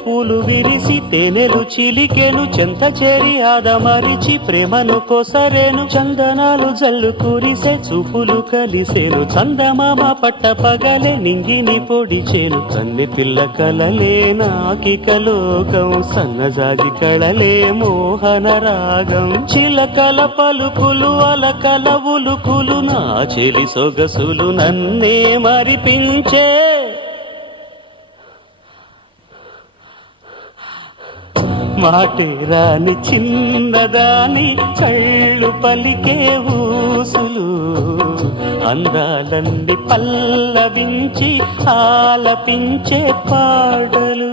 పూలు విరిసి తేనెలు చిలికెను చెంత చేరి ఆదమరిచి ప్రేమను కొసరేను చందనాలు జల్లు కురిసే చూపులు కలిసేను చందమామ పట్ట పగలే నింగిని పొడిచేను కన్నె పిల్ల కలలే నాకిక లోకం సన్నజాగి కళలే మోహన రాగం చిలకల పలుకులు అలకల ఉలుకులు నా చెలి సొగసులు నన్నే మరిపించే మాటు రాని చిన్నదాని కళ్ళు పలికే ఊసులు అందాలన్నీ పల్లవించి ఆలపించే పాటలు